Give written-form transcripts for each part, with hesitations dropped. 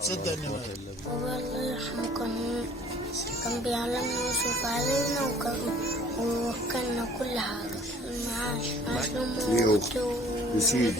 صدقني ما بابا الله يرحمه كان بيعلمنا ويصرف علينا ووكلنا كل حاجة. معاش لأمه وأختي وسيد.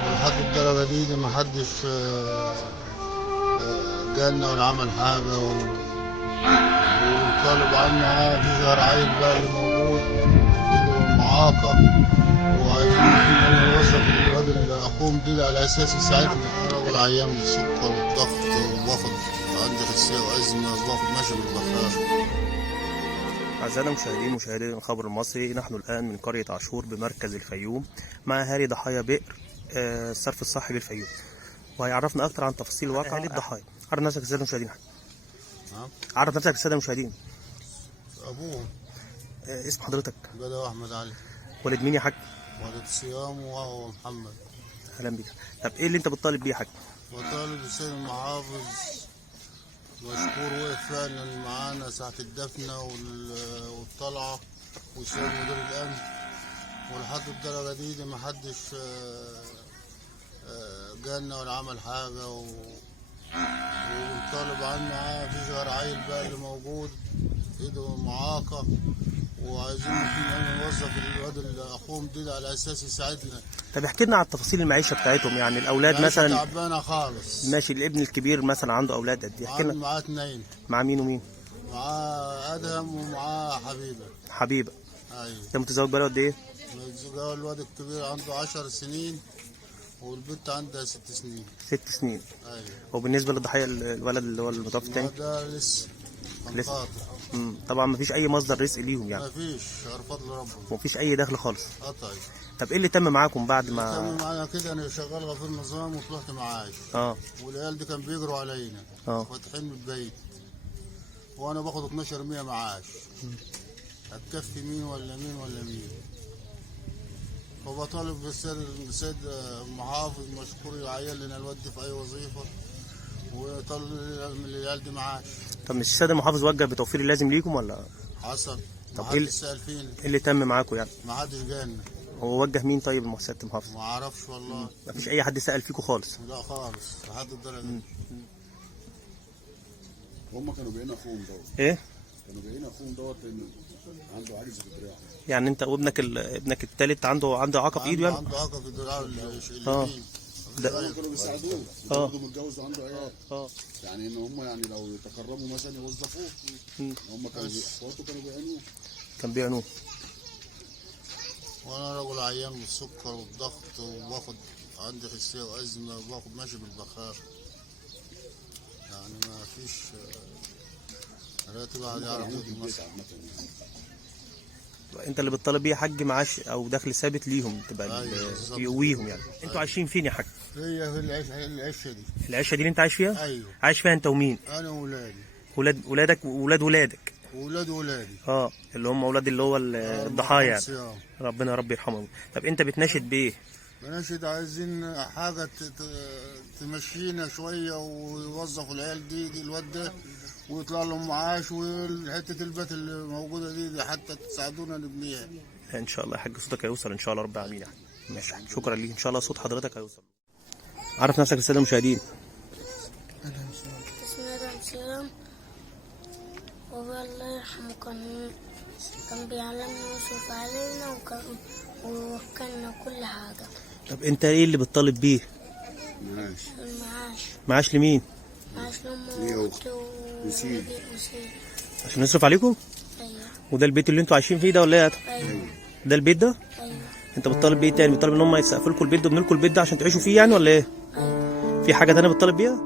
لحد الدرجة دي ما حدش جالنا ولا عمل حاجة وطالب عنا في ظهر عيل بقى اللي موجود معاقة، وعايزين نوظف الواد اللي أخوهم دي على أساس يساعدنا. راجل عيان بالسكر والضغط وباخد عندي حساسية وأزمة وباخد ماشي بالبخار. أعزائنا المشاهدين مشاهدي الخبر المصري، نحن الآن من قرية عاشور بمركز الفيوم مع أهالي ضحايا بئر الصرف الصحي بالفيوم، وهيعرفنا أكثر عن تفاصيل الواقع أهالي الضحايا. عرف نفسك للسادة المشاهدين. عرف نفسك للسادة المشاهدين. أبوه اسم حضرتك؟ بدوي أحمد علي. والد مين يا حاج؟ والد صيام وهو محمد. أهلا بك. طب إيه اللي أنت بتطالب بيه يا حاج؟ بطالب السيد المحافظ مشكور وقف فعلا معانا ساعة الدفنة والطلعة، والسيد مدير الأمن، ولحد الدرجة دي ما حدش جالنا ولا عمل حاجة والطالب عنا في ظهر عيل بقى اللي موجود ايده معاقة، وعايزين نوظف الواد اللي اخوهم دي على اساس يساعدنا. طب احكي لنا عن تفاصيل المعيشة بتاعتهم، يعني الأولاد مثلا تعبانة خالص. ماشي. الابن الكبير مثلا عنده أولاد قد إيه؟ احكي لنا. معاه 2. مع مين ومين؟ معاه أدهم ومعاه حبيبة. حبيبة. أيوه. أنت متزوج بقاله قد إيه؟ متزوج. الواد الكبير عنده 10 سنين والبنت عندها 6 سنين. 6 سنين. ايوه. وبالنسبة للضحية الولد اللي هو المتوفي التاني؟ ده لسه قاطع. طبعا مفيش أي مصدر رزق ليهم يعني؟ مفيش، غير فضل ربنا. مفيش أي دخل خالص؟ طيب. طب إيه اللي تم معاكم بعد ما؟ تم معايا كده، أنا شغال غفير نظام وطلعت معاش. والعيال دي كانوا بيجروا علينا. فاتحين من البيت وأنا باخد 1200 معاش. هتكفي مين ولا مين ولا مين؟ فبطالب بالسيد المحافظ مشكور يعين لنا الواد في أي وظيفة ويطلع من العيال دي معاش. طب مش السيد المحافظ وجه بتوفير اللازم ليكم ولا؟ حصل. طب محدش سأل فينا. ايه اللي تم معاكم يعني؟ ما حدش جالنا. هو وجه مين طيب سيادة المحافظ؟ ما اعرفش والله. مفيش أي حد سأل فيكم خالص؟ لا خالص لحد الدرجة دي. هم كانوا باين اخوهم دوت. ايه؟ كانوا باين اخوهم دوت لانه عنده عجز في دراعه. يعني انت وابنك ابنك الثالث عنده اعاقه في ايده يعني؟ عنده اعاقه في دراعه اليمين. ده كانوا بيساعدوه. برضه متجوز وعنده عيال. يعني ان هم يعني لو يتقربوا مثلا يوظفوه. هم كانوا اخواته كانوا بيعينوه. كان بيعينوه. وانا رجل عيان بالسكر والضغط وباخد عندي حساسيه وازمه وباخد ماشي بالبخار. يعني ما فيش راتب واحد يعرف انت اللي بتطالب بيه يا حاج معاش او دخل ثابت ليهم تبقى يقويهم يعني. انتوا عايشين فين يا حاج؟ هي في العشه دي. العشه دي اللي انت عايش فيها؟ ايوه. عايش فيها انت ومين؟ انا وولادي. ولادك وولاد ولادك؟ وولاد ولادي. اللي هم اولاد اللي هو الضحايا يعني. ربنا يا رب يرحمهم. طب انت بتناشد بايه؟ بناشد عايزين حاجه تمشينا شويه ويوظفوا العيال دي الواد ده ويطلع لهم معاش، وحته البيت اللي موجوده دي حتى تساعدونا نبنيها. ان شاء الله يا حاج صوتك هيوصل ان شاء الله رب العالمين. ماشي، شكرا ليك. ان شاء الله صوت حضرتك هيوصل. عرف نفسك للساده المشاهدين. اسمي رمسيان. بابا الله يرحمه كان بيعلمنا ويصرف علينا ووكلنا كل حاجه. طب انت ايه اللي بتطالب بيه؟ المعاش. معاش لمين؟ معاش لأمه وأختي وسيد. عشان يصرف عليكم؟ ايوه. وده البيت اللي انتوا عايشين فيه ده ولا ايه؟ ايوه. ده البيت ده؟ ايوه. انت بتطالب بايه تاني؟ بتطالب ان هم يسقفوا لكم البيت ده ويبنوا لكم البيت ده عشان تعيشوا فيه يعني ولا ايه؟ ايوه. في حاجه تانيه بتطالب بيها؟